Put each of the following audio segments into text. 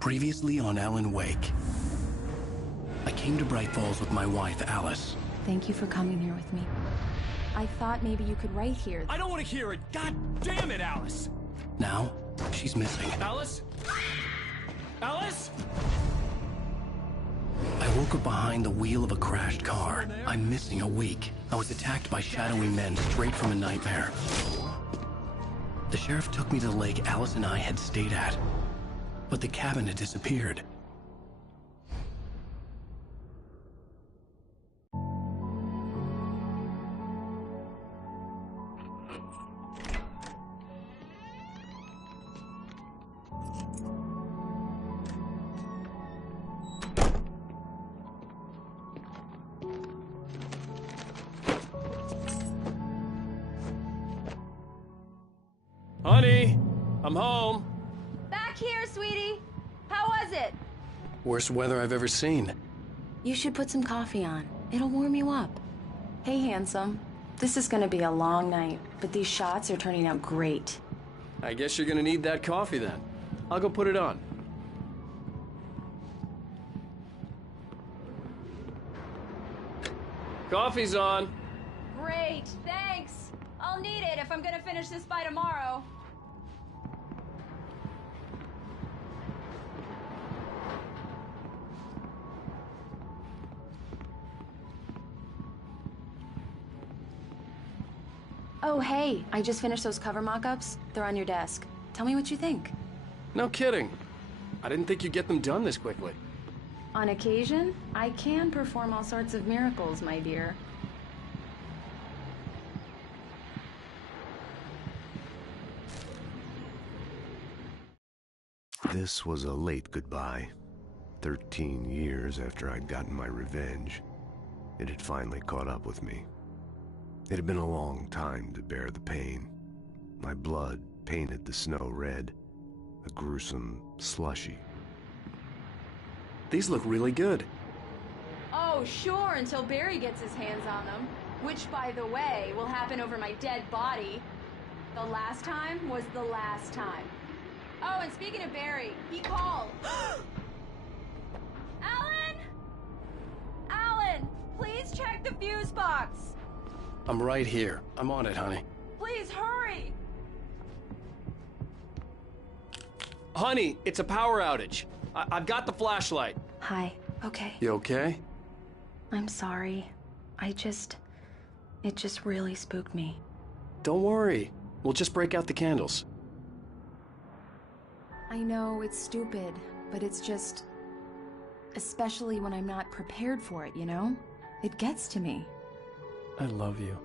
Previously on Alan Wake. I came to Bright Falls with my wife, Alice. Thank you for coming here with me. I thought maybe you could write here. I don't want to hear it! God damn it, Alice! Now, she's missing. Alice? Alice? I woke up behind the wheel of a crashed car. I'm missing a week. I was attacked by shadowy men straight from a nightmare. The sheriff took me to the lake Alice and I had stayed at. But the cabin had disappeared. Honey, I'm home. Back here, sweetie. How was it? Worst weather I've ever seen. You should put some coffee on. It'll warm you up. Hey, handsome. This is gonna be a long night, but these shots are turning out great. I guess you're gonna need that coffee then. I'll go put it on. Coffee's on. Great, thanks. I'll need it if I'm gonna finish this by tomorrow. Oh, hey, I just finished those cover mock-ups. They're on your desk. Tell me what you think. No kidding. I didn't think you'd get them done this quickly. On occasion, I can perform all sorts of miracles, my dear. This was a late goodbye. 13 years after I'd gotten my revenge, it had finally caught up with me. It had been a long time to bear the pain. My blood painted the snow red, a gruesome slushy. These look really good. Oh, sure, until Barry gets his hands on them. Which, by the way, will happen over my dead body. The last time was the last time. Oh, and speaking of Barry, he called. Alan! Alan, please check the fuse box. I'm right here. I'm on it, honey. Please hurry. Honey, it's a power outage. I've got the flashlight. Hi, okay. You okay? I'm sorry. It just really spooked me. Don't worry. We'll just break out the candles. I know it's stupid, but it's just... especially when I'm not prepared for it, you know? It gets to me. I love you.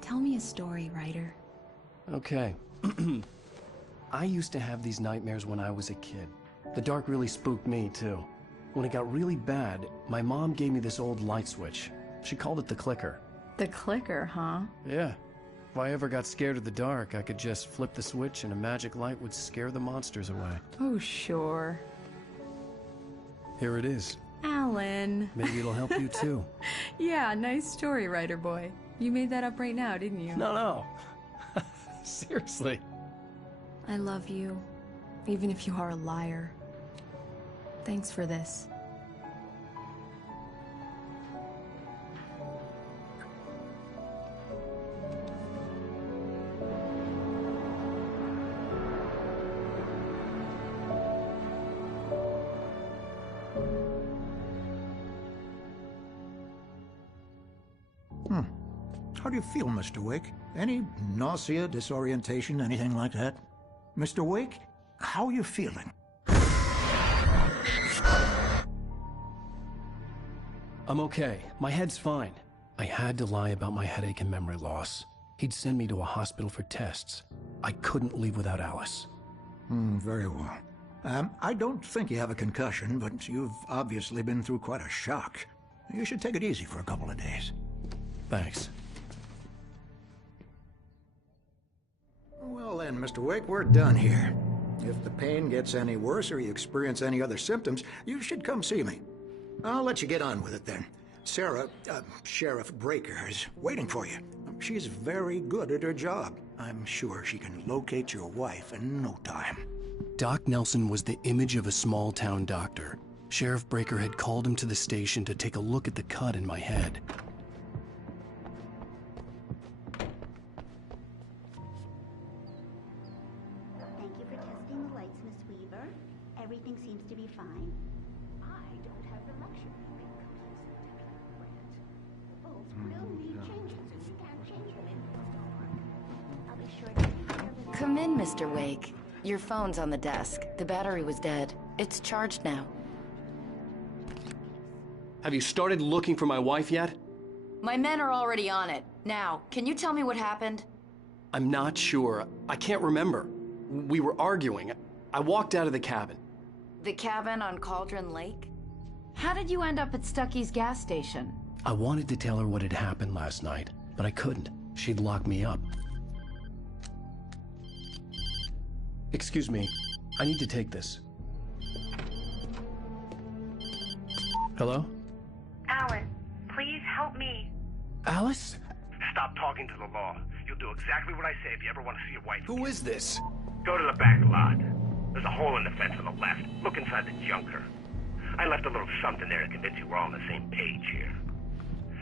Tell me a story, writer. Okay. I used to have these nightmares when I was a kid. The dark really spooked me, too. When it got really bad, my mom gave me this old light switch. She called it the clicker. The clicker, huh? Yeah. If I ever got scared of the dark, I could just flip the switch and a magic light would scare the monsters away. Oh, sure. Here it is. Alan. Maybe it'll help you, too. Yeah, nice story, writer boy. You made that up right now, didn't you? No. Seriously. I love you, even if you are a liar. Thanks for this. How do you feel, Mr. Wake? Any nausea, disorientation, anything like that? Mr. Wake, how are you feeling? I'm okay. My head's fine. I had to lie about my headache and memory loss. He'd send me to a hospital for tests. I couldn't leave without Alice. Very well. I don't think you have a concussion, but you've obviously been through quite a shock. You should take it easy for a couple of days. Thanks. Well then, Mr. Wake, we're done here. If the pain gets any worse or you experience any other symptoms, you should come see me. I'll let you get on with it then. Sarah, Sheriff Breaker, is waiting for you. She's very good at her job. I'm sure she can locate your wife in no time. Doc Nelson was the image of a small-town doctor. Sheriff Breaker had called him to the station to take a look at the cut in my head. Thank you for testing the lights, Miss Weaver. Everything seems to be fine. I don't have the luxury of being complacent. The bulbs will need changes, and you can't change them in the dark. I'll be sure to take care of it. Come in, Mr. Wake. Your phone's on the desk. The battery was dead. It's charged now. Have you started looking for my wife yet? My men are already on it. Now, can you tell me what happened? I'm not sure. I can't remember. We were arguing. I walked out of the cabin. The cabin on Cauldron Lake? How did you end up at Stucky's gas station? I wanted to tell her what had happened last night, but I couldn't. She'd lock me up. Excuse me. I need to take this. Hello? Alan, please help me. Alice? Stop talking to the law. You'll do exactly what I say if you ever want to see your wife. Who is this? Go to the back lot. There's a hole in the fence on the left. Look inside the junker. I left a little something there to convince you we're all on the same page here.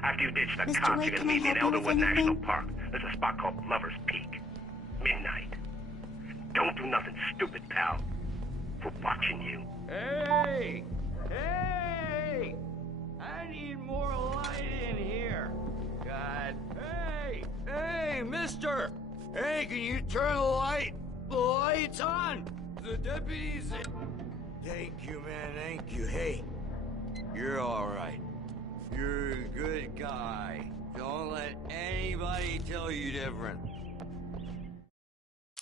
After you ditch the Mr. cops, Wake, you're can gonna I meet me in help you with Elderwood National anything? Park. There's a spot called Lover's Peak. Midnight. Don't do nothing stupid, pal. We're watching you. Hey! Hey! I need more light in here. God. Hey! Hey, mister! Hey, can you turn the light? The light's on! The deputies... Thank you, man, thank you. Hey, you're all right. You're a good guy. Don't let anybody tell you different.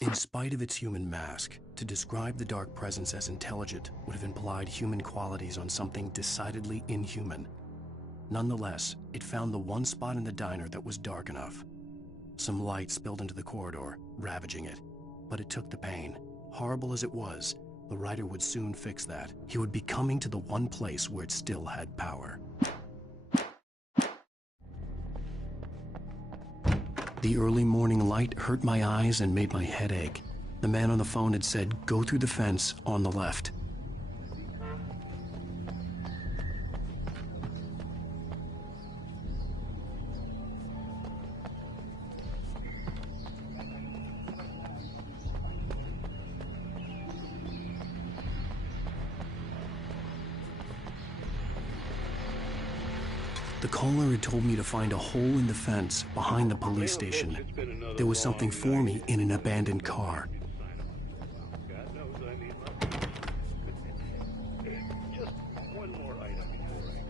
In spite of its human mask, to describe the Dark Presence as intelligent would have implied human qualities on something decidedly inhuman. Nonetheless, it found the one spot in the diner that was dark enough. Some light spilled into the corridor, ravaging it. But it took the pain. Horrible as it was, the writer would soon fix that. He would be coming to the one place where it still had power. The early morning light hurt my eyes and made my head ache. The man on the phone had said, "Go through the fence on the left." The caller had told me to find a hole in the fence behind the police station. There was something for me in an abandoned car. God knows I need my... Just one more item before I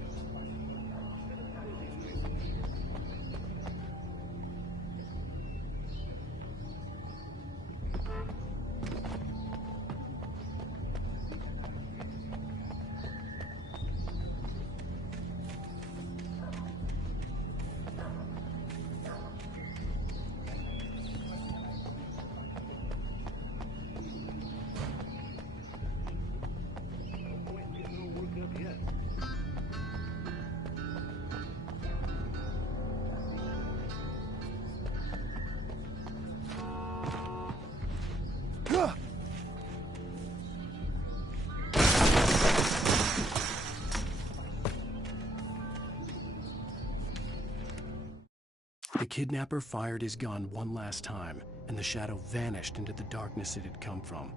The kidnapper fired his gun one last time, and the shadow vanished into the darkness it had come from.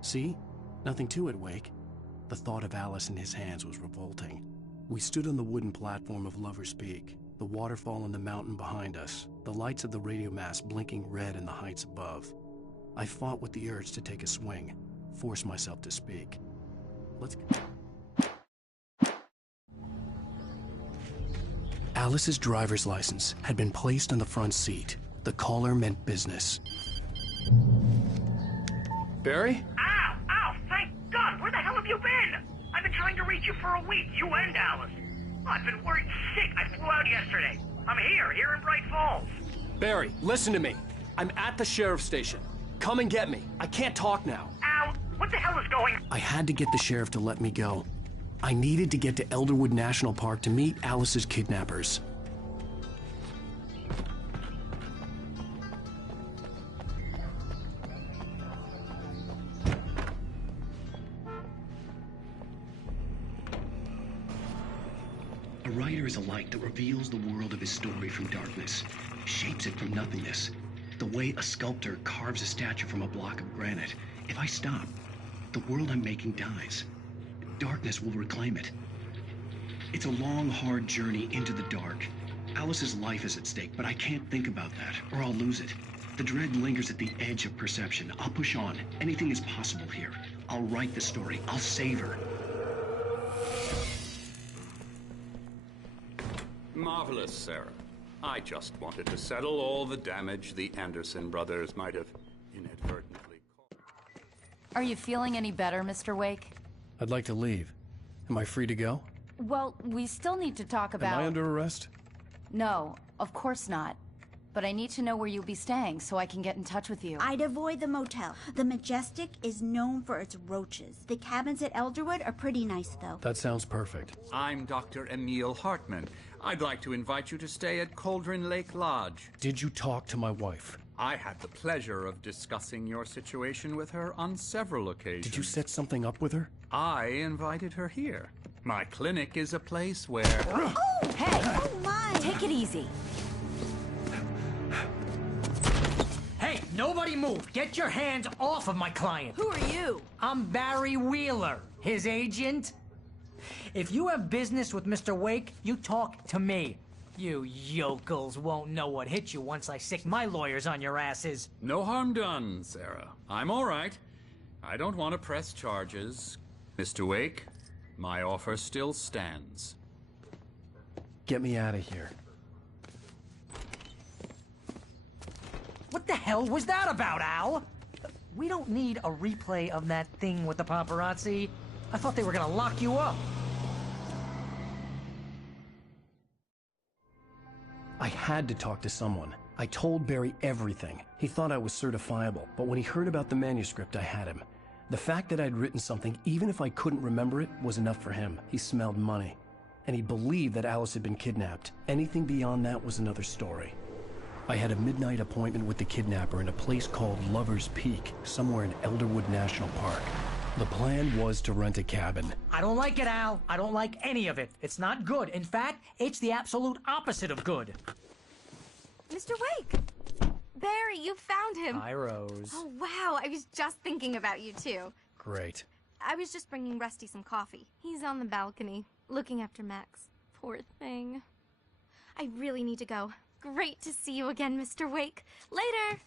See? Nothing to it, Wake. The thought of Alice in his hands was revolting. We stood on the wooden platform of Lover's Peak, the waterfall on the mountain behind us, the lights of the radio mast blinking red in the heights above. I fought with the urge to take a swing, force myself to speak. Let's go. Alice's driver's license had been placed on the front seat. The caller meant business. Barry? Ow! Ow! Thank God! Where the hell have you been? I've been trying to reach you for a week, you and Alice. Oh, I've been worried sick. I flew out yesterday. I'm here in Bright Falls. Barry, listen to me. I'm at the sheriff's station. Come and get me. I can't talk now. Ow! What the hell is going on? I had to get the sheriff to let me go. I needed to get to Elderwood National Park to meet Alice's kidnappers. writer is a light that reveals the world of his story from darkness, shapes it from nothingness. The way a sculptor carves a statue from a block of granite. If I stop, the world I'm making dies. Darkness will reclaim it. It's a long, hard journey into the dark. Alice's life is at stake, but I can't think about that, or I'll lose it. The dread lingers at the edge of perception. I'll push on. Anything is possible here. I'll write the story. I'll save her. Marvelous, Sarah. I just wanted to settle all the damage the Anderson brothers might have inadvertently caused. Are you feeling any better, Mr. Wake? I'd like to leave. Am I free to go? Well, we still need to talk about... Am I under arrest? No, of course not. But I need to know where you'll be staying so I can get in touch with you. I'd avoid the motel. The Majestic is known for its roaches. The cabins at Elderwood are pretty nice, though. That sounds perfect. I'm Dr. Emil Hartman. I'd like to invite you to stay at Cauldron Lake Lodge. Did you talk to my wife? I had the pleasure of discussing your situation with her on several occasions. Did you set something up with her? I invited her here. My clinic is a place where... Oh, hey! Oh, my! Take it easy. Hey, nobody move! Get your hands off of my client! Who are you? I'm Barry Wheeler, his agent. If you have business with Mr. Wake, you talk to me. You yokels won't know what hit you once I sick my lawyers on your asses. No harm done, Sarah. I'm all right. I don't want to press charges. Mr. Wake, my offer still stands. Get me out of here. What the hell was that about, Al? We don't need a replay of that thing with the paparazzi. I thought they were gonna lock you up. I had to talk to someone. I told Barry everything. He thought I was certifiable, but when he heard about the manuscript, I had him. The fact that I'd written something, even if I couldn't remember it, was enough for him. He smelled money. And he believed that Alice had been kidnapped. Anything beyond that was another story. I had a midnight appointment with the kidnapper in a place called Lover's Peak, somewhere in Elderwood National Park. The plan was to rent a cabin. I don't like it, Al. I don't like any of it. It's not good. In fact, it's the absolute opposite of good. Mr. Wake! Barry, you found him! Hi, Rose. Oh, wow. I was just thinking about you, too. Great. I was just bringing Rusty some coffee. He's on the balcony, looking after Max. Poor thing. I really need to go. Great to see you again, Mr. Wake. Later!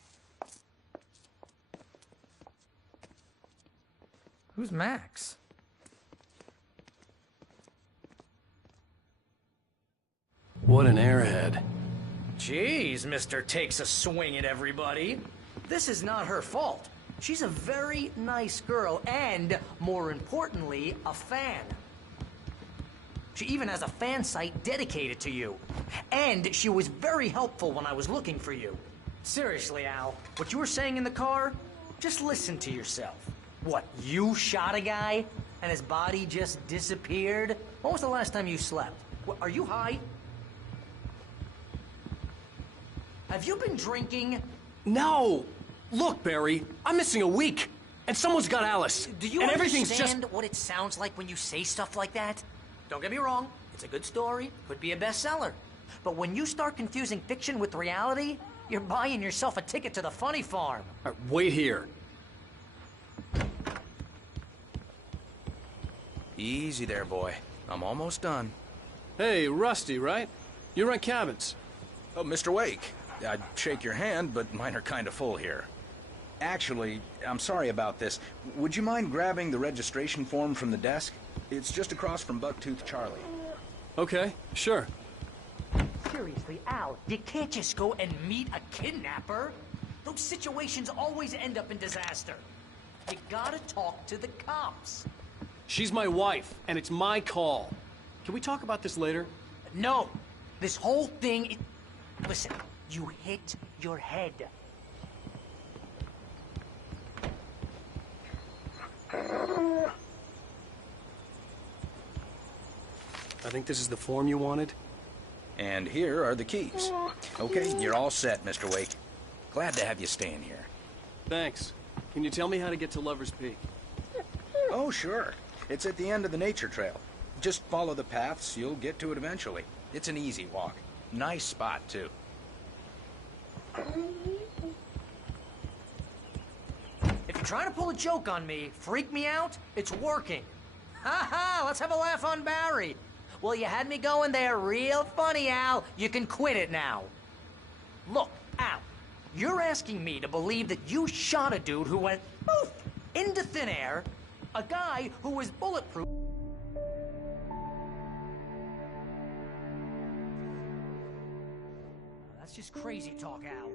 Who's Max? What an airhead. Jeez, Mr. Takes a swing at everybody. This is not her fault. She's a very nice girl and, more importantly, a fan. She even has a fan site dedicated to you. And she was very helpful when I was looking for you. Seriously, Al, what you were saying in the car, just listen to yourself. What, you shot a guy and his body just disappeared? When was the last time you slept? What, are you high? Have you been drinking? No! Look, Barry, I'm missing a week. And someone's got Alice. Do you and understand what it sounds like when you say stuff like that? Don't get me wrong, it's a good story, could be a bestseller. But when you start confusing fiction with reality, you're buying yourself a ticket to the funny farm. Wait here. Easy there, boy. I'm almost done. Hey, Rusty, right? You rent cabins. Oh, Mr. Wake. I'd shake your hand, but mine are kind of full here. Actually, I'm sorry about this. Would you mind grabbing the registration form from the desk? It's just across from Bucktooth Charlie. Okay, sure. Seriously, Al, you can't just go and meet a kidnapper. Those situations always end up in disaster. You gotta talk to the cops. She's my wife, and it's my call. Can we talk about this later? No. This whole thing... Listen, you hit your head. I think this is the form you wanted. And here are the keys. Okay, you're all set, Mr. Wake. Glad to have you staying here. Thanks. Can you tell me how to get to Lover's Peak? Oh, sure. It's at the end of the nature trail. Just follow the paths, you'll get to it eventually. It's an easy walk. Nice spot, too. If you're trying to pull a joke on me, freak me out, it's working. Ha ha, let's have a laugh on Barry. Well, you had me going there real funny, Al. You can quit it now. Look, Al, you're asking me to believe that you shot a dude who went poof into thin air, a guy who was bulletproof. That's just crazy talk, Al.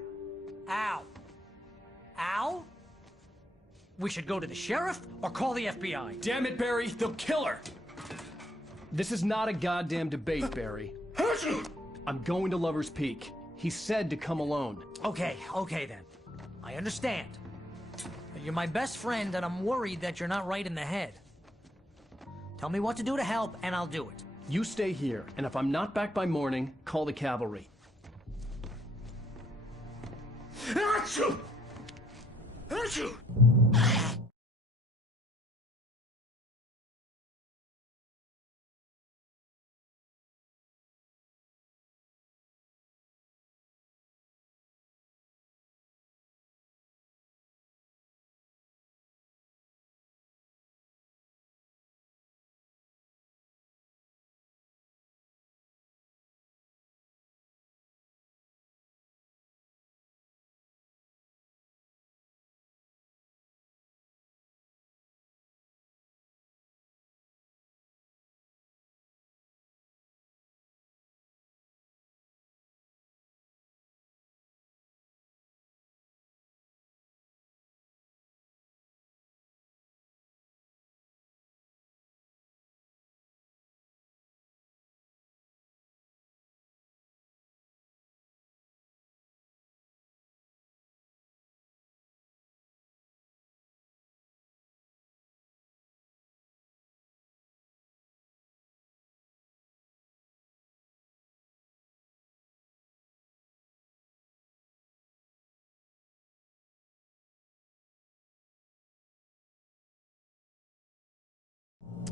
Al. Al? We should go to the sheriff or call the FBI. Damn it, Barry, they'll kill her! This is not a goddamn debate, Barry. I'm going to Lover's Peak. He said to come alone. Okay then. I understand. But you're my best friend, and I'm worried that you're not right in the head. Tell me what to do to help, and I'll do it. You stay here, and if I'm not back by morning, call the cavalry. Achoo! Achoo!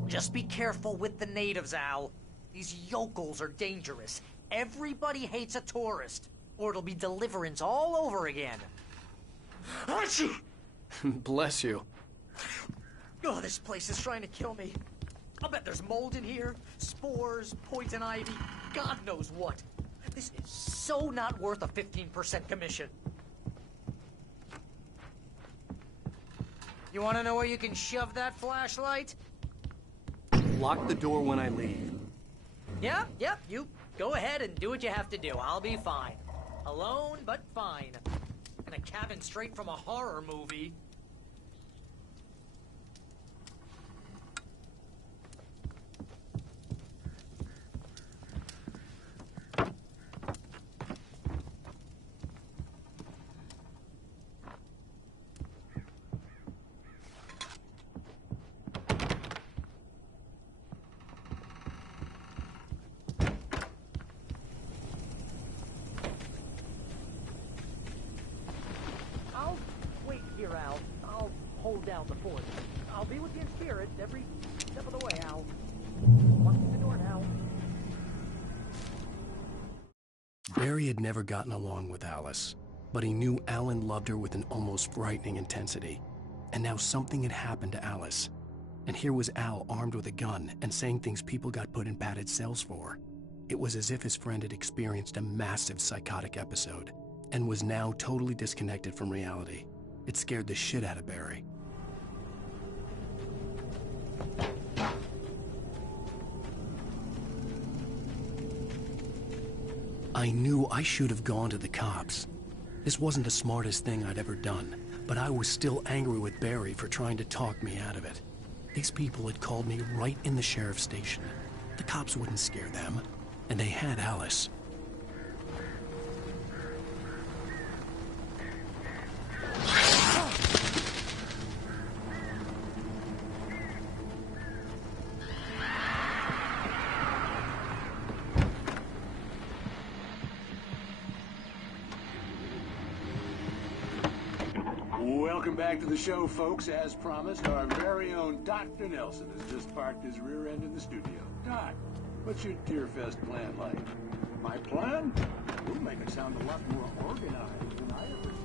Just be careful with the natives, Al. These yokels are dangerous. Everybody hates a tourist, or it'll be Deliverance all over again. Bless you. Oh, this place is trying to kill me. I'll bet there's mold in here, spores, poison ivy, God knows what. This is so not worth a 15% commission. You want to know where you can shove that flashlight? Lock the door when I leave. Yep, you go ahead and do what you have to do. I'll be fine. Alone, but fine. In a cabin straight from a horror movie. Hold down the fort. I'll be with you in spirit every step of the way, Al. Locking the door now. Barry had never gotten along with Alice, but he knew Alan loved her with an almost frightening intensity. And now something had happened to Alice. And here was Al armed with a gun and saying things people got put in padded cells for. It was as if his friend had experienced a massive psychotic episode and was now totally disconnected from reality. It scared the shit out of Barry. I knew I should have gone to the cops. This wasn't the smartest thing I'd ever done, but I was still angry with Barry for trying to talk me out of it. These people had called me right in the sheriff's station. The cops wouldn't scare them, and they had Alice. Welcome back to the show, folks. As promised, our very own Dr. Nelson has just parked his rear end in the studio. Doc, what's your Deerfest plan like? My plan? You'll make it sound a lot more organized than I ever could.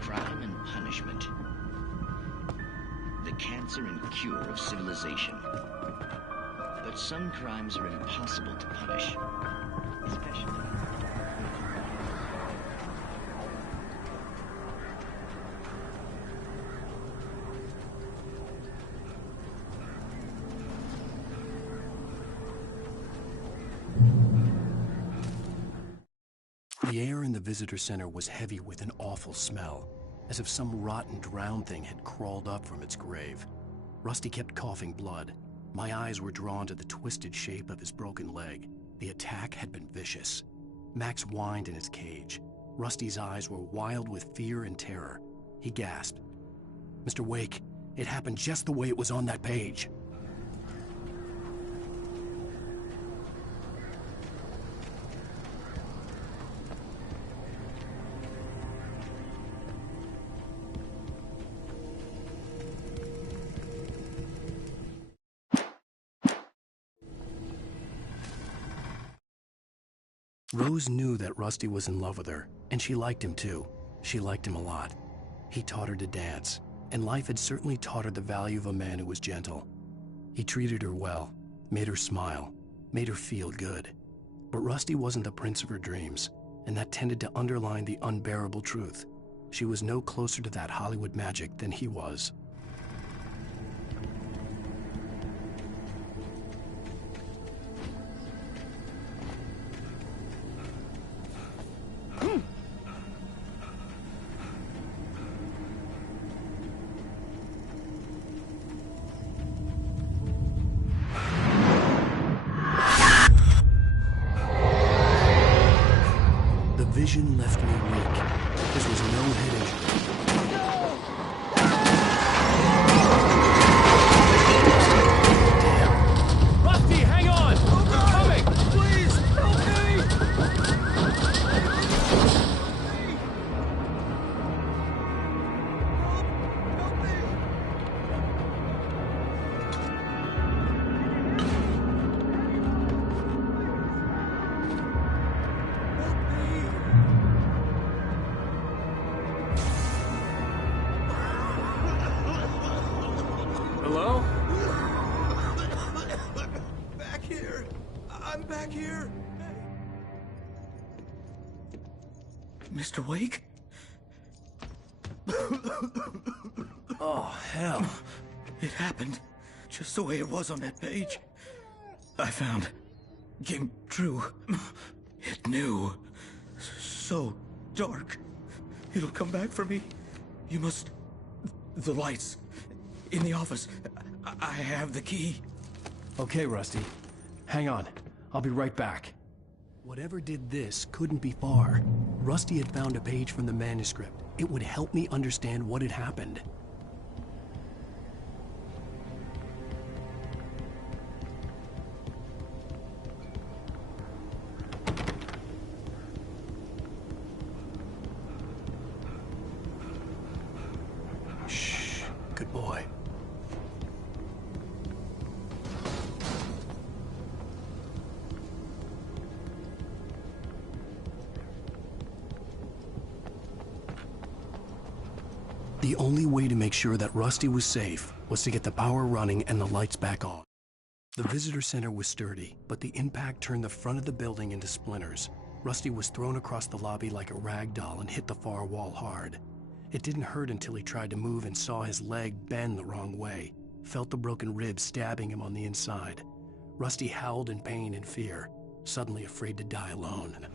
Crime and punishment. The cancer and cure of civilization. But some crimes are impossible to punish. Especially... The air in the visitor center was heavy with an awful smell, as if some rotten drowned thing had crawled up from its grave. Rusty kept coughing blood. My eyes were drawn to the twisted shape of his broken leg. The attack had been vicious. Max whined in his cage. Rusty's eyes were wild with fear and terror. He gasped. "Mr. Wake, it happened just the way it was on that page." Rose knew that Rusty was in love with her, and she liked him too. She liked him a lot. He taught her to dance, and life had certainly taught her the value of a man who was gentle. He treated her well, made her smile, made her feel good. But Rusty wasn't the prince of her dreams, and that tended to underline the unbearable truth. She was no closer to that Hollywood magic than he was. The vision left me weak. This was no head injury. Damn. Rusty, hang on! I'm coming! Please, help Hello? Back here! I'm back here! Mr. Wake? Oh, hell. It happened just the way it was on that page. I found. Came true. It knew. So dark. It'll come back for me. You must... The lights. In the office. I have the key. Okay, Rusty. Hang on. I'll be right back. Whatever did this couldn't be far. Rusty had found a page from the manuscript. It would help me understand what had happened. Shh. Good boy. The only way to make sure that Rusty was safe was to get the power running and the lights back on. The visitor center was sturdy, but the impact turned the front of the building into splinters. Rusty was thrown across the lobby like a rag doll and hit the far wall hard. It didn't hurt until he tried to move and saw his leg bend the wrong way, felt the broken rib stabbing him on the inside. Rusty howled in pain and fear, suddenly afraid to die alone.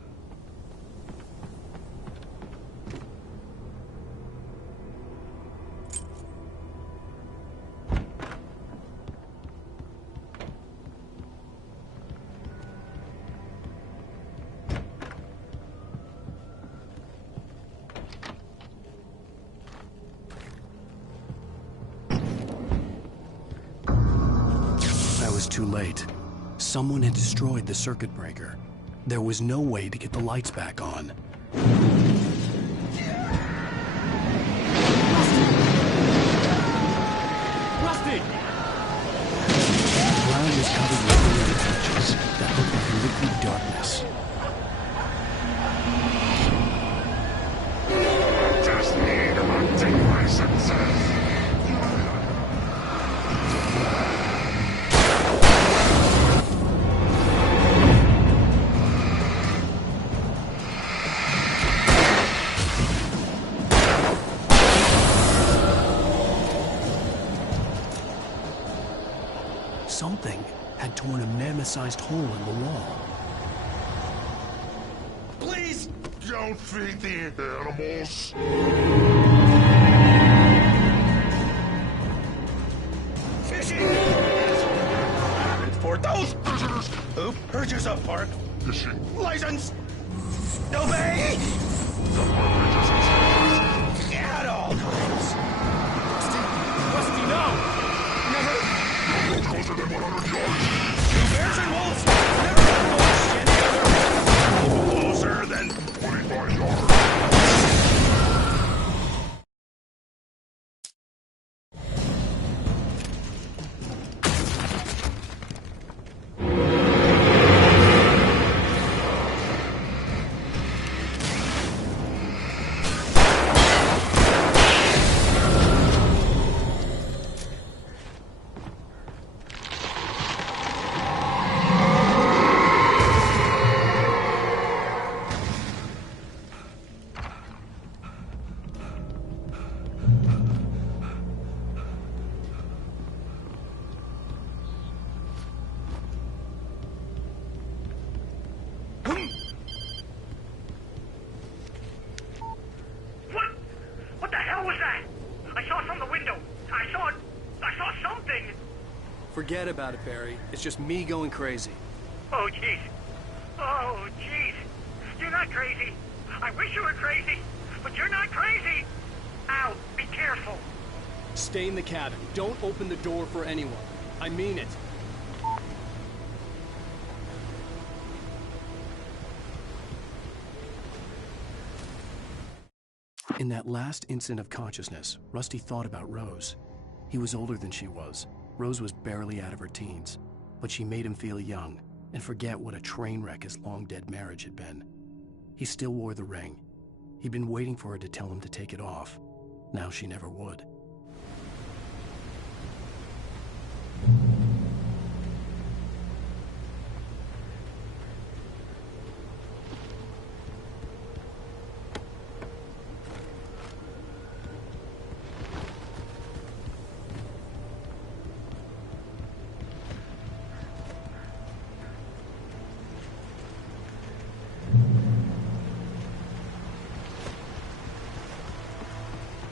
was too late. Someone had destroyed the circuit breaker. There was no way to get the lights back on. Rusty! The ground was covered with glowing torches that looked like liquid darkness. Just need hunting licenses. Something had torn a mammoth-sized hole in the wall. Please don't feed the animals. Fishing! For those visitors who purchase a park fishing license, obey! At all times. Rusty, no! Never. Closer than 100 yards. Bears and wolves never approached any other. Closer than 25 yards. What the hell was that? I saw from the window. I saw something. Forget about it, Barry. It's just me going crazy. Oh, jeez. Oh, jeez. You're not crazy. I wish you were crazy, but you're not crazy. Ow, be careful. Stay in the cabin. Don't open the door for anyone. I mean it. In that last instant of consciousness, Rusty thought about Rose. He was older than she was. Rose was barely out of her teens, but she made him feel young and forget what a train wreck his long-dead marriage had been. He still wore the ring. He'd been waiting for her to tell him to take it off. Now she never would.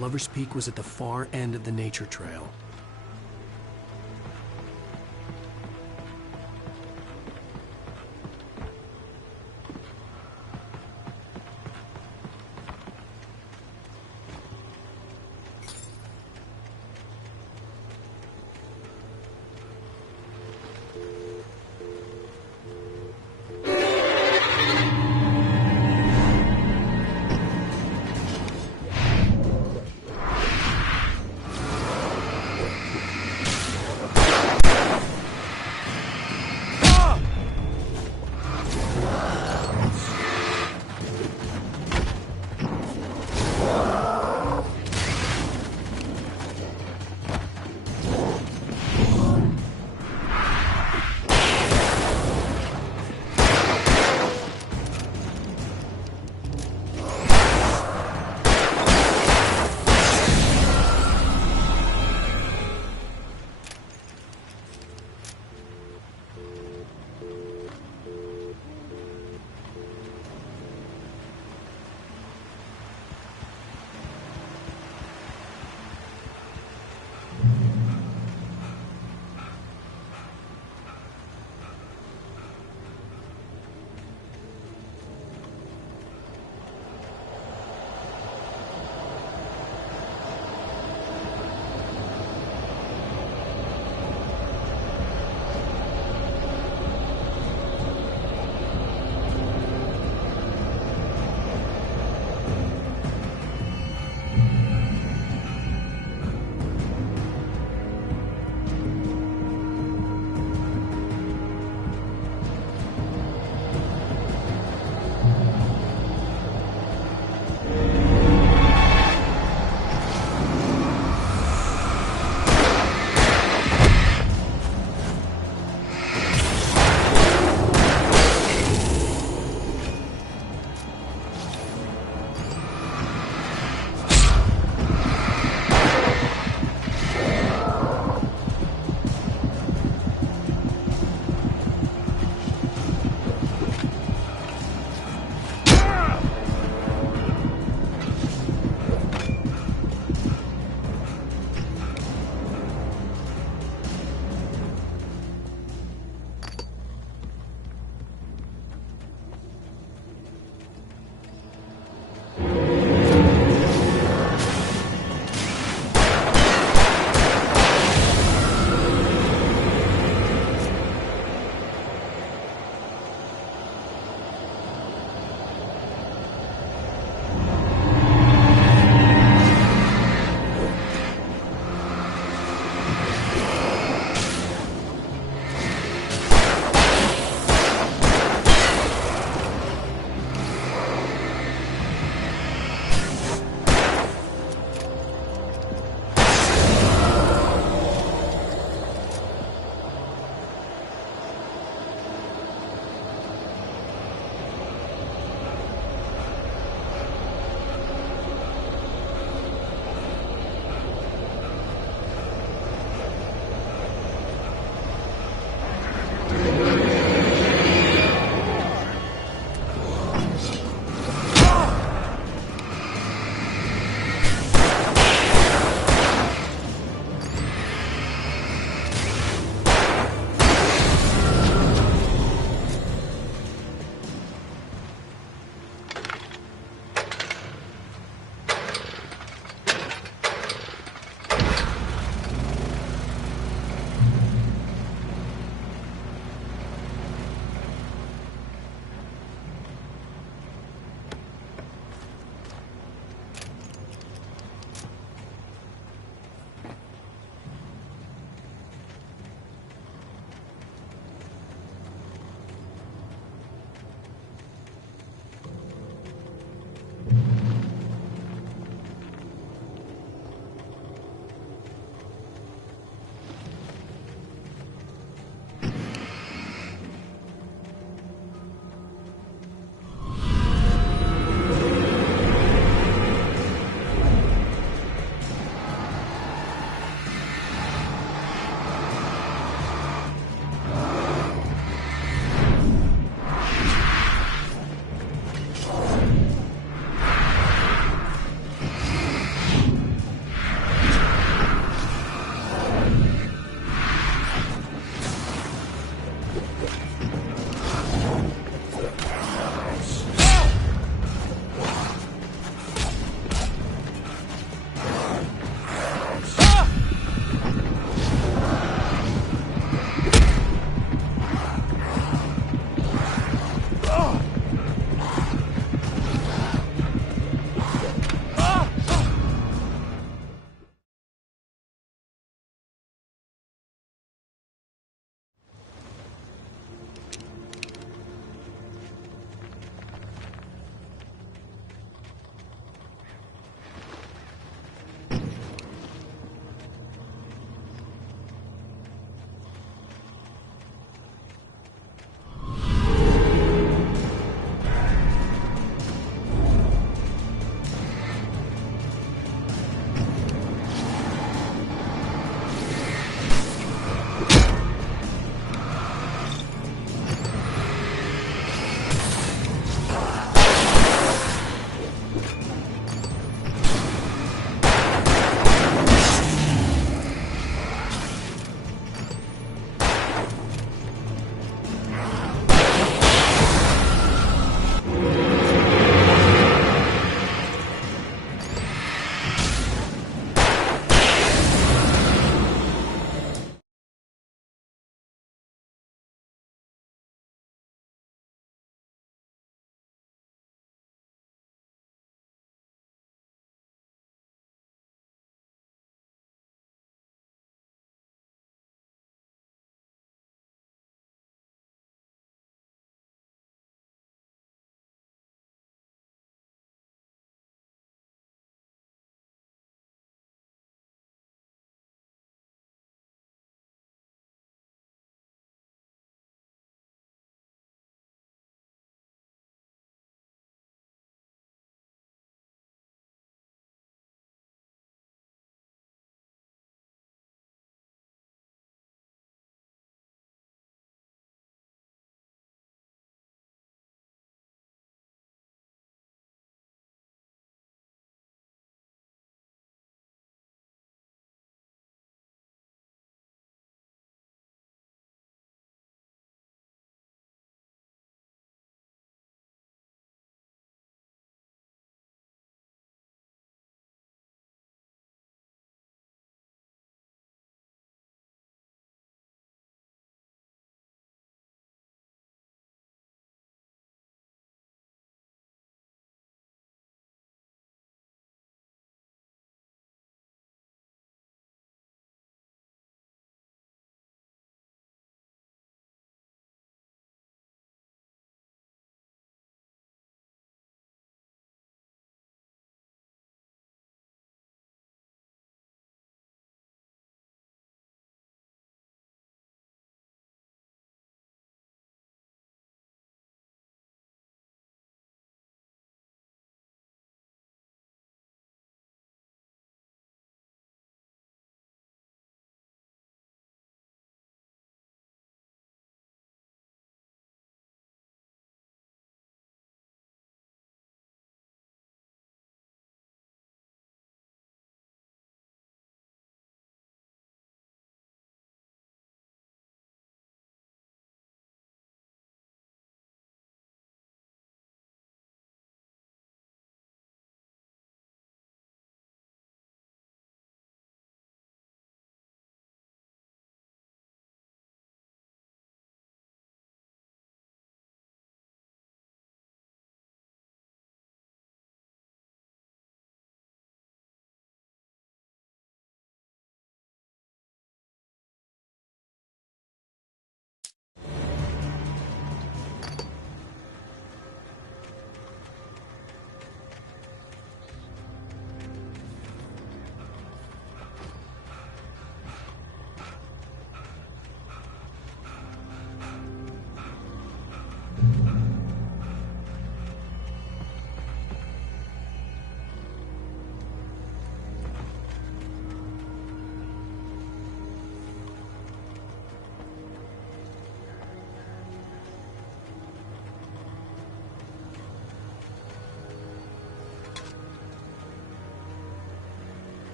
Lover's Peak was at the far end of the nature trail.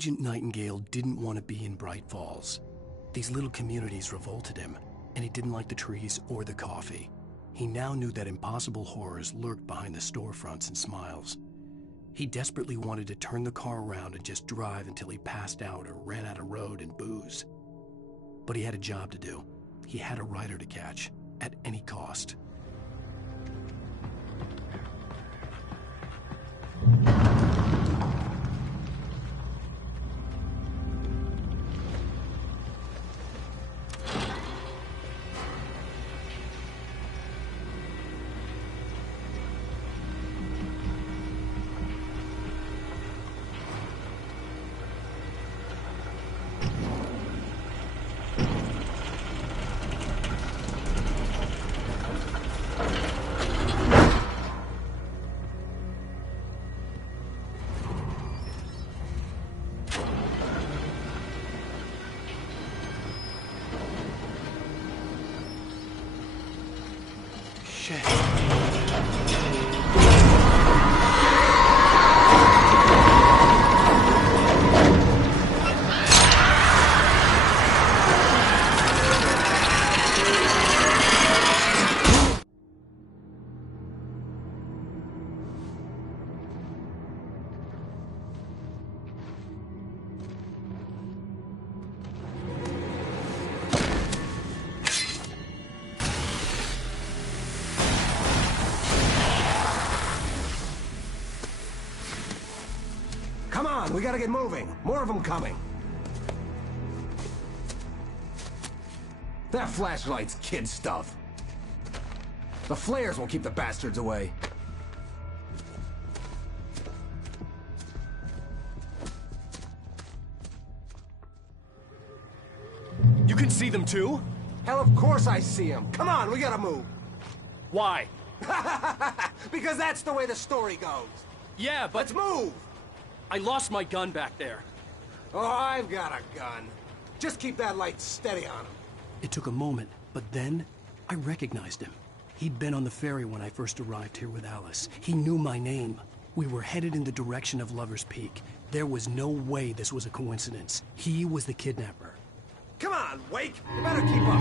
Agent Nightingale didn't want to be in Bright Falls. These little communities revolted him, and he didn't like the trees or the coffee. He now knew that impossible horrors lurked behind the storefronts and smiles. He desperately wanted to turn the car around and just drive until he passed out or ran out of road and booze. But he had a job to do. He had a rider to catch, at any cost. Come on, we gotta get moving. More of them coming. That flashlight's kid stuff. The flares will keep the bastards away. You can see them too? Hell, of course I see them. Come on, we gotta move. Why? Because that's the way the story goes. Yeah, but... Let's move! I lost my gun back there. Oh, I've got a gun. Just keep that light steady on him. It took a moment, but then I recognized him. He'd been on the ferry when I first arrived here with Alice. He knew my name. We were headed in the direction of Lover's Peak. There was no way this was a coincidence. He was the kidnapper. Come on, Wake! You better keep up.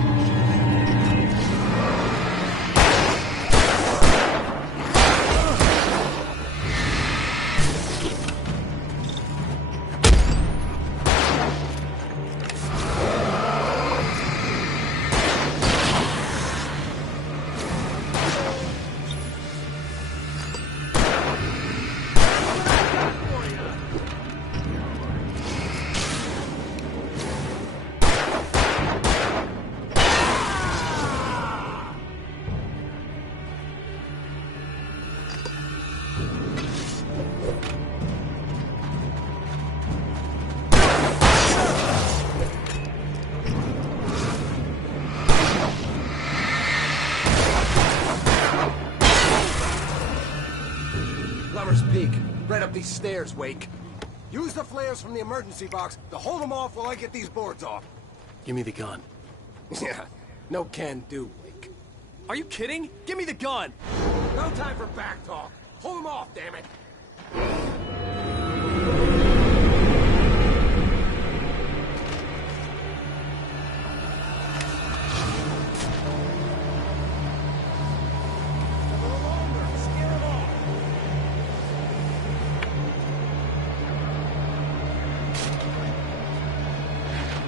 Lover's Peak. Right up these stairs, Wake. Use the flares from the emergency box to hold them off while I get these boards off. Give me the gun. Yeah, no can do, Wake. Are you kidding? Give me the gun! No time for back talk. Hold them off, damn it.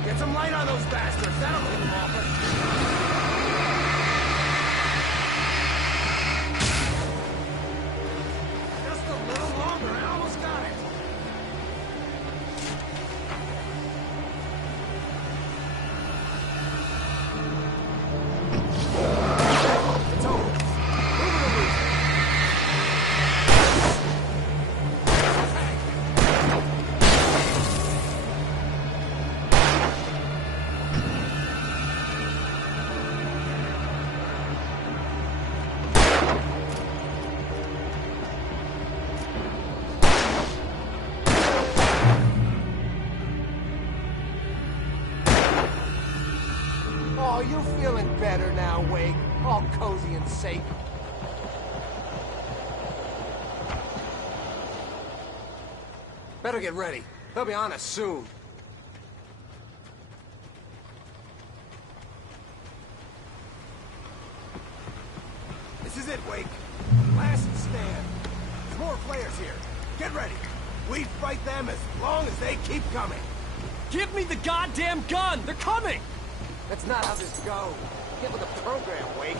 Get some light on those bastards. That'll keep them off us. Just a little longer. I almost got it. It's over. Move it or lose it. Oh, you feeling better now, Wake? All cozy and safe. Better get ready. They'll be on us soon. This is it, Wake. Last stand. There's more flares here. Get ready. We fight them as long as they keep coming. Give me the goddamn gun! They're coming! That's not how this goes. Get with the program, Wake.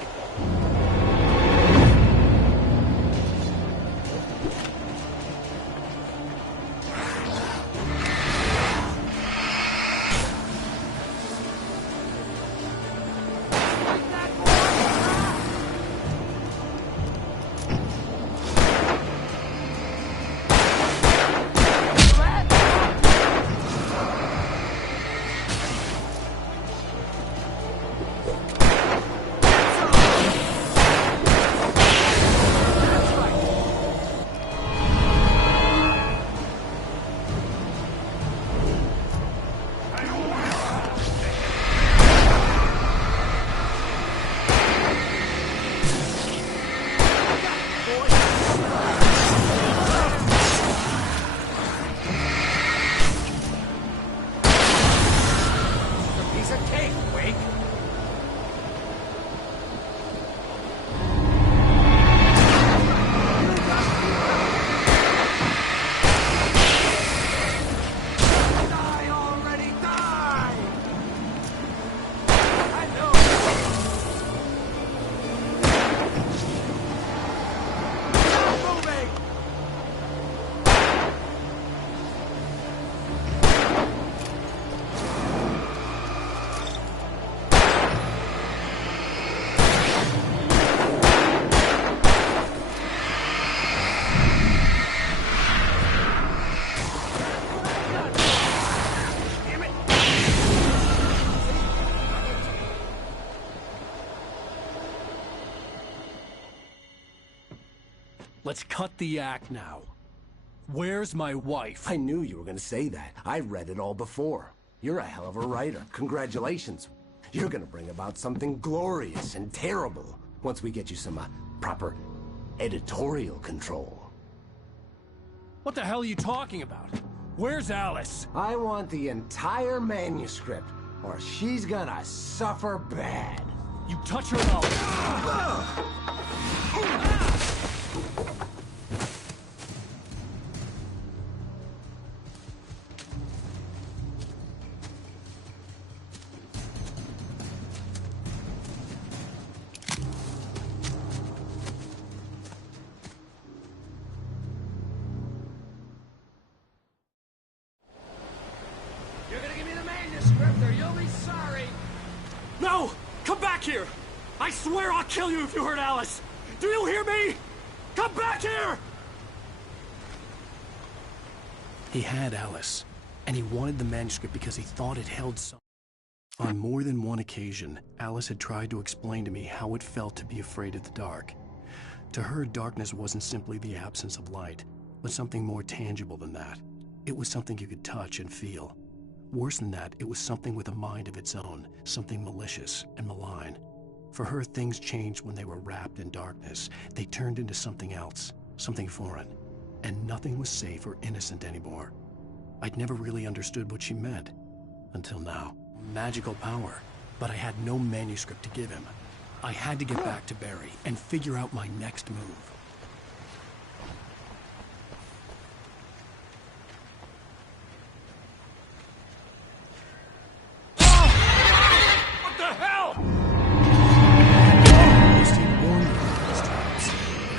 Let's cut the act now. Where's my wife? I knew you were gonna say that. I read it all before. You're a hell of a writer. Congratulations. You're gonna bring about something glorious and terrible once we get you some proper editorial control. What the hell are you talking about? Where's Alice? I want the entire manuscript, or she's gonna suffer bad. You touch her and I'll... You're gonna give me the manuscript, or you'll be sorry. No! Come back here! I swear I'll kill you if you hurt Alice! Do you hear me? Come back here! He had Alice, and he wanted the manuscript because he thought it held something. On more than one occasion, Alice had tried to explain to me how it felt to be afraid of the dark. To her, darkness wasn't simply the absence of light, but something more tangible than that. It was something you could touch and feel. Worse than that, it was something with a mind of its own, something malicious and malign. For her, things changed when they were wrapped in darkness. They turned into something else, something foreign, and nothing was safe or innocent anymore. I'd never really understood what she meant, until now. Magical power, but I had no manuscript to give him. I had to get back to Barry and figure out my next move.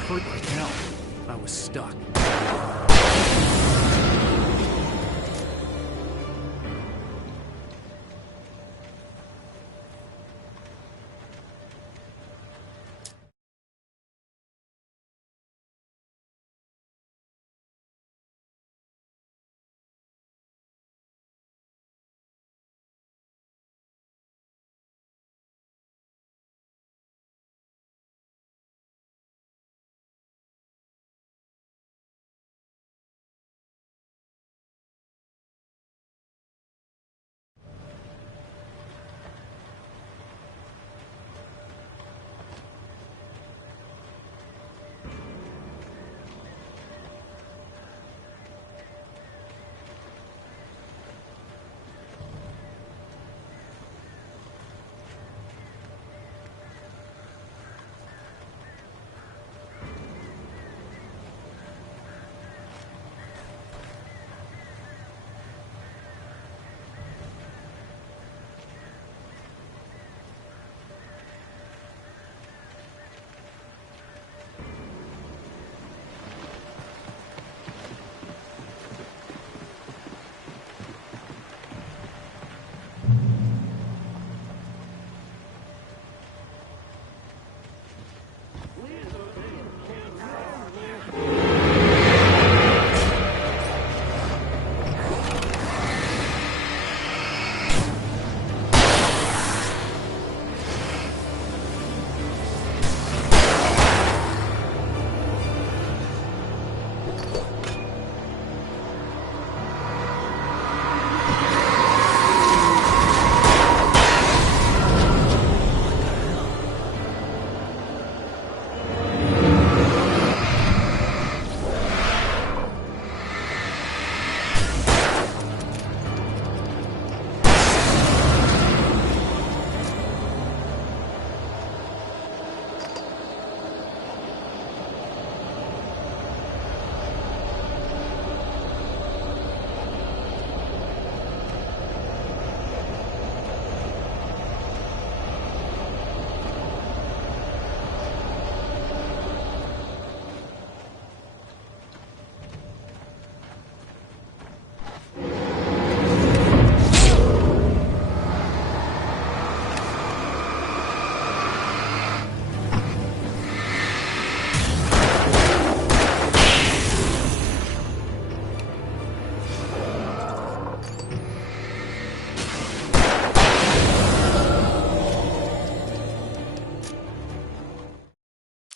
Hurt like hell. I was stuck.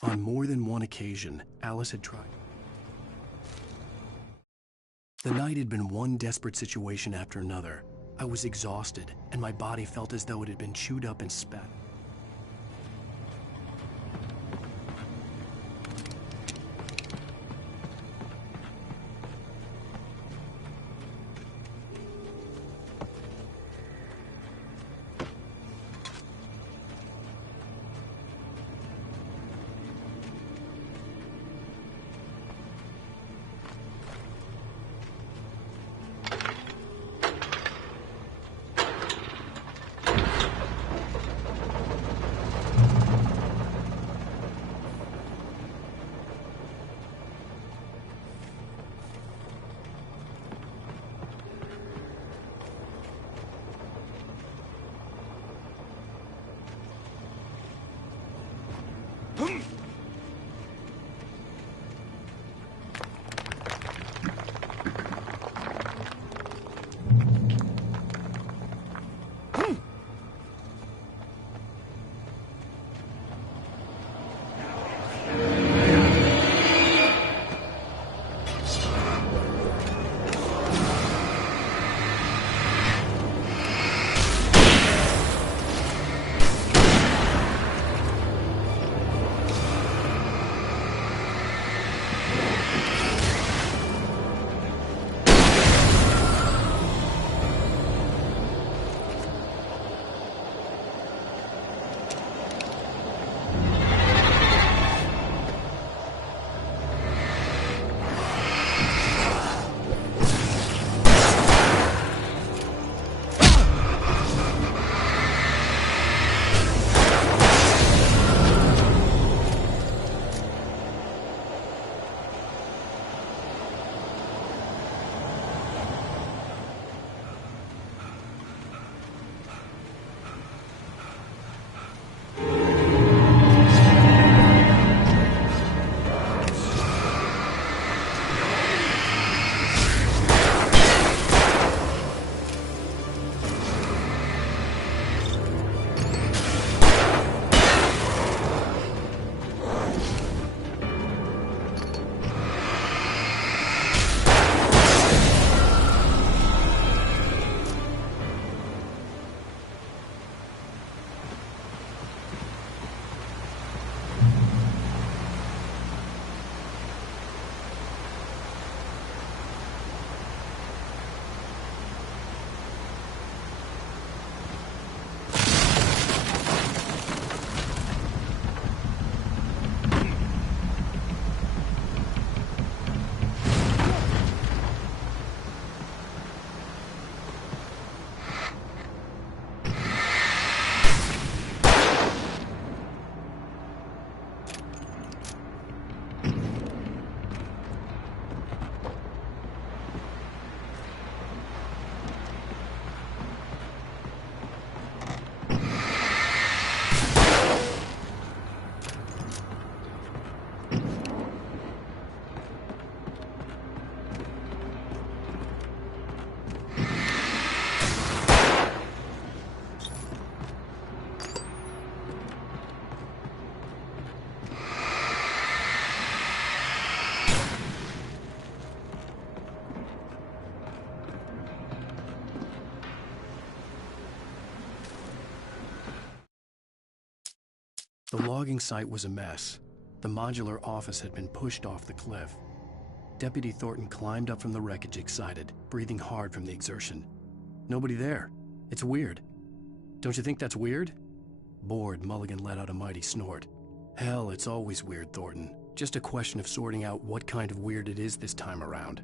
On more than one occasion, Alice had tried. The night had been one desperate situation after another. I was exhausted, and my body felt as though it had been chewed up and spat. The logging site was a mess. The modular office had been pushed off the cliff. Deputy Thornton climbed up from the wreckage excited, breathing hard from the exertion. Nobody there. It's weird. Don't you think that's weird? Bored, Mulligan let out a mighty snort. Hell, it's always weird, Thornton. Just a question of sorting out what kind of weird it is this time around.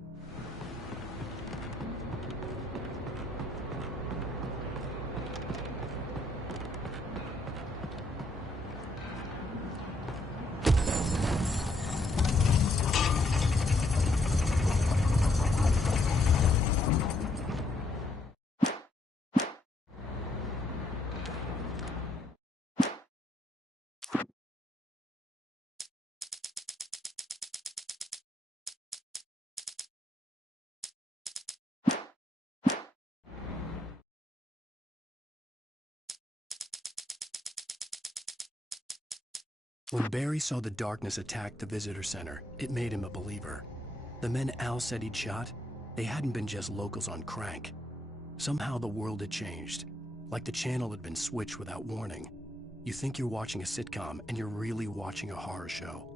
When Barry saw the darkness attack the visitor center, it made him a believer. The men Al said he'd shot, they hadn't been just locals on crank. Somehow the world had changed, like the channel had been switched without warning. You think you're watching a sitcom, and you're really watching a horror show.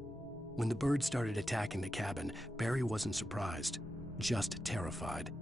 When the birds started attacking the cabin, Barry wasn't surprised, just terrified.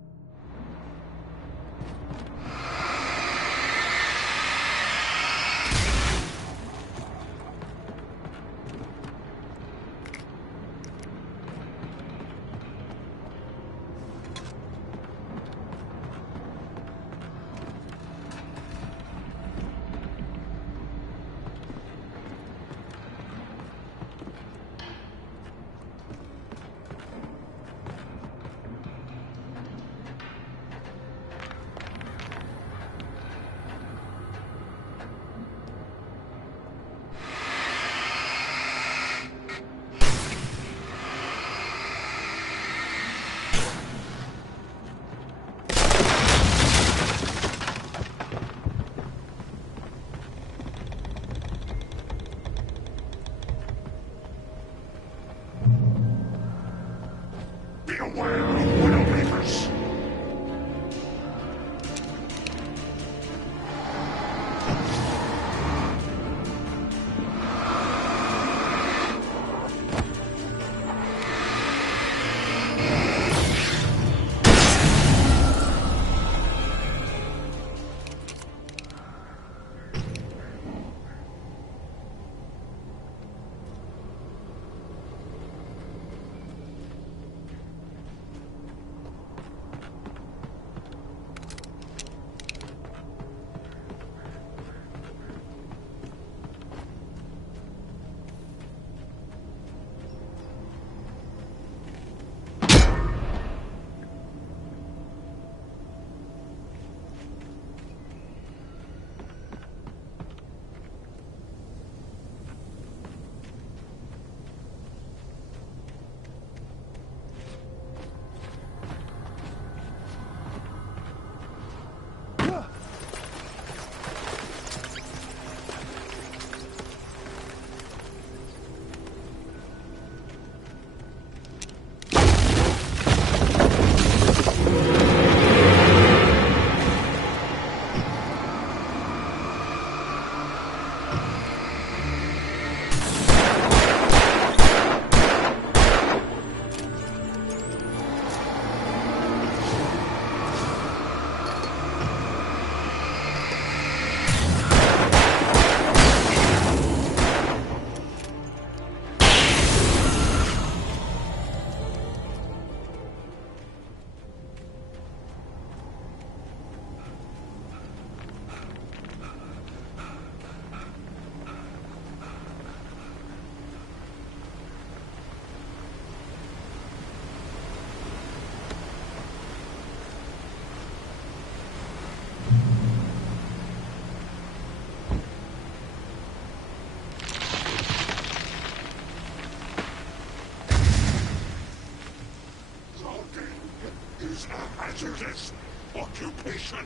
hazardous occupation.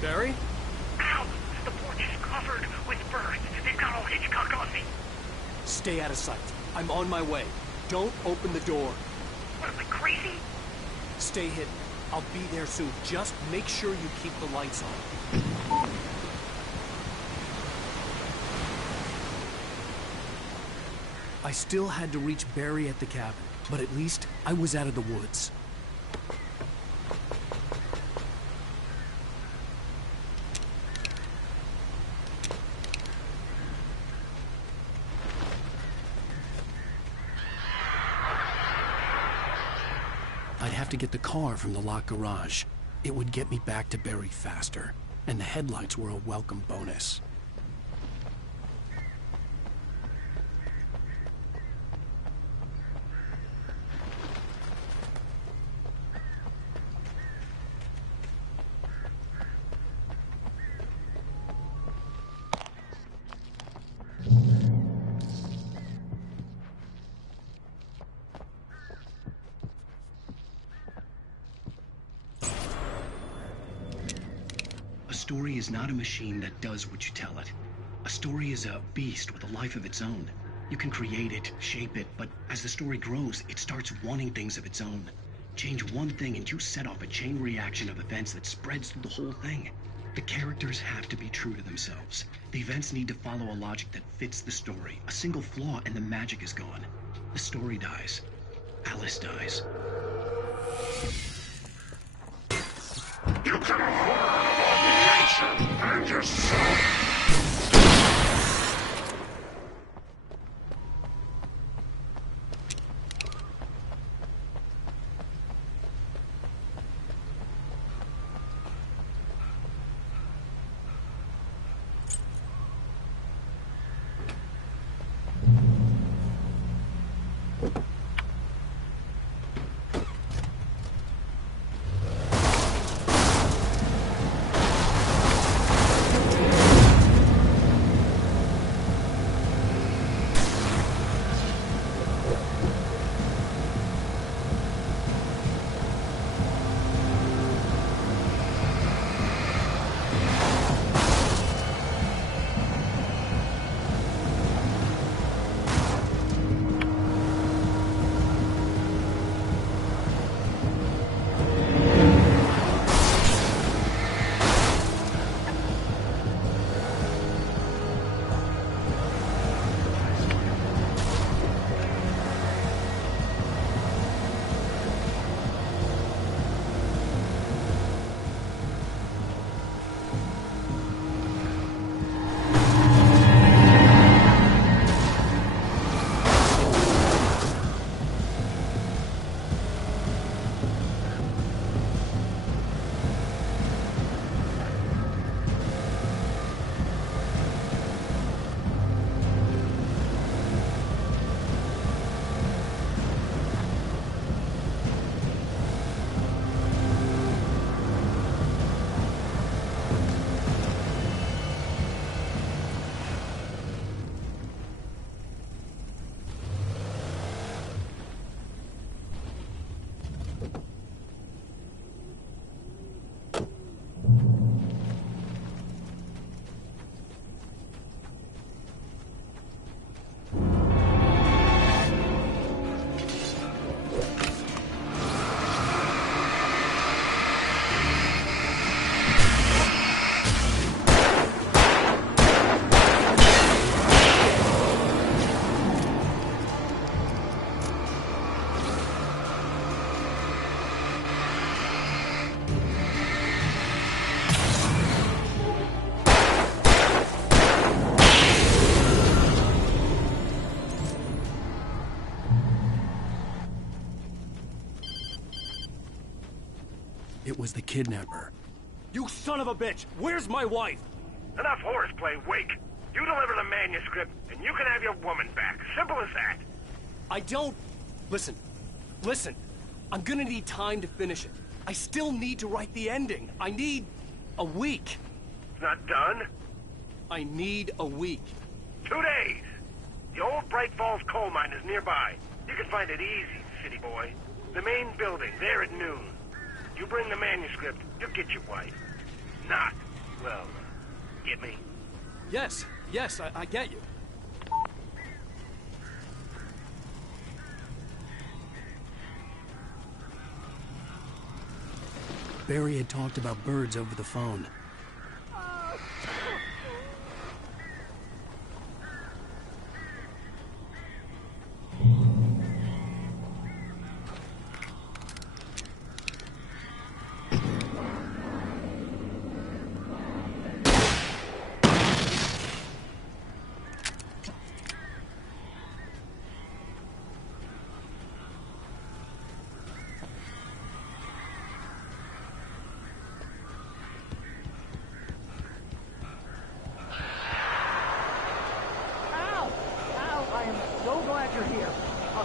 Barry? Ow! The porch is covered with birds. They've got all Hitchcock on me. Stay out of sight. I'm on my way. Don't open the door. What, am I crazy? Stay hidden. I'll be there soon. Just make sure you keep the lights on. I still had to reach Barry at the cabin, but at least I was out of the woods. I'd have to get the car from the locked garage. It would get me back to Barry faster, and the headlights were a welcome bonus. A story is not a machine that does what you tell it. A story is a beast with a life of its own. You can create it, shape it, but as the story grows, it starts wanting things of its own. Change one thing and you set off a chain reaction of events that spreads through the whole thing. The characters have to be true to themselves. The events need to follow a logic that fits the story. A single flaw and the magic is gone. The story dies. Alice dies. You can afford abomination and yourself! It was the kidnapper. You son of a bitch! Where's my wife? Enough horseplay, Wake. You deliver the manuscript, and you can have your woman back. Simple as that. I don't... Listen. I'm gonna need time to finish it. I still need to write the ending. I need a week. It's not done? I need a week. 2 days. The old Bright Falls coal mine is nearby. You can find it easy, city boy. The main building, there at noon. You bring the manuscript, you'll get your wife. Not, well, get me? Yes, I get you. Barry had talked about birds over the phone.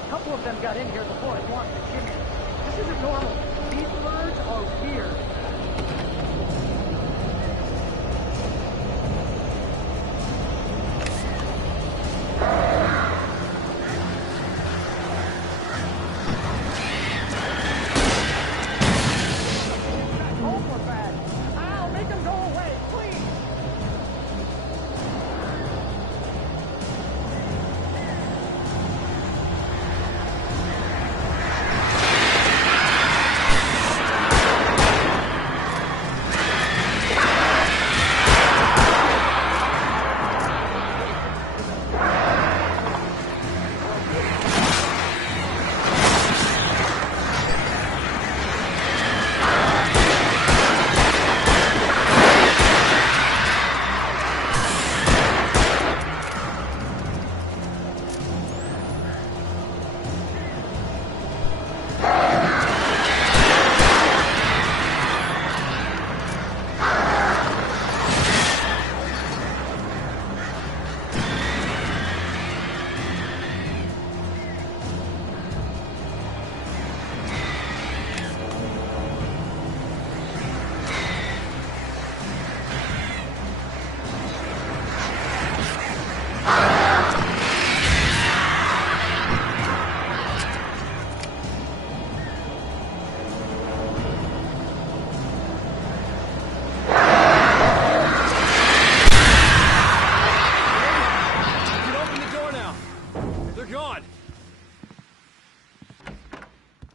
A couple of them got in here before I wanted to chimney. This isn't normal. These birds are weird.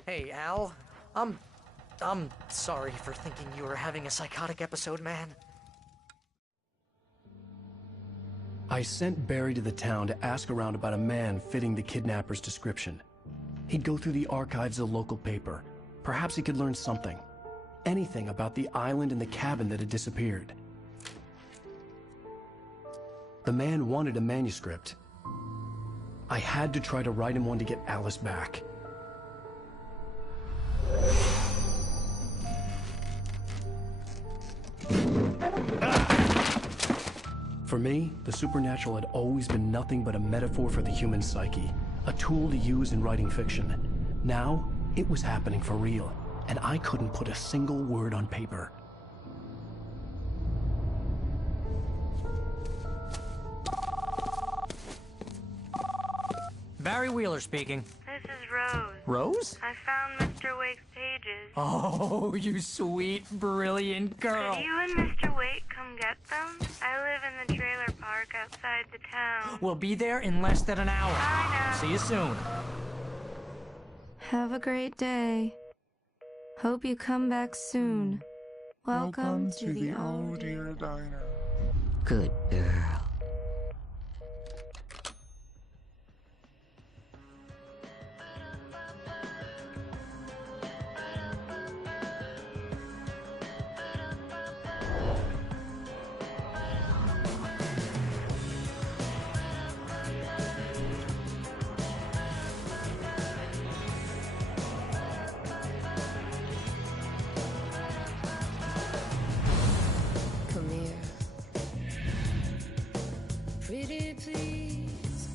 Hey, Al. I'm sorry for thinking you were having a psychotic episode, man. I sent Barry to the town to ask around about a man fitting the kidnapper's description. He'd go through the archives of the local paper. Perhaps he could learn something. Anything about the island and the cabin that had disappeared. The man wanted a manuscript. I had to try to write him one to get Alice back. For me, the supernatural had always been nothing but a metaphor for the human psyche, a tool to use in writing fiction. Now, it was happening for real, and I couldn't put a single word on paper. Barry Wheeler speaking. This is Rose. Rose? I found Mr. Wake's pages. Oh, you sweet, brilliant girl. Could you and Mr. Wake come get them? I live in the trailer park outside the town. We'll be there in less than an hour. Bye now. See you soon. Have a great day. Hope you come back soon. Welcome to the Oh Dear Diner. Good girl. Pretty please,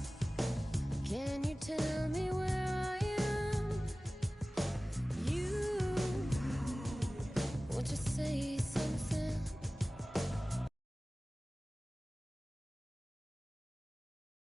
can you tell me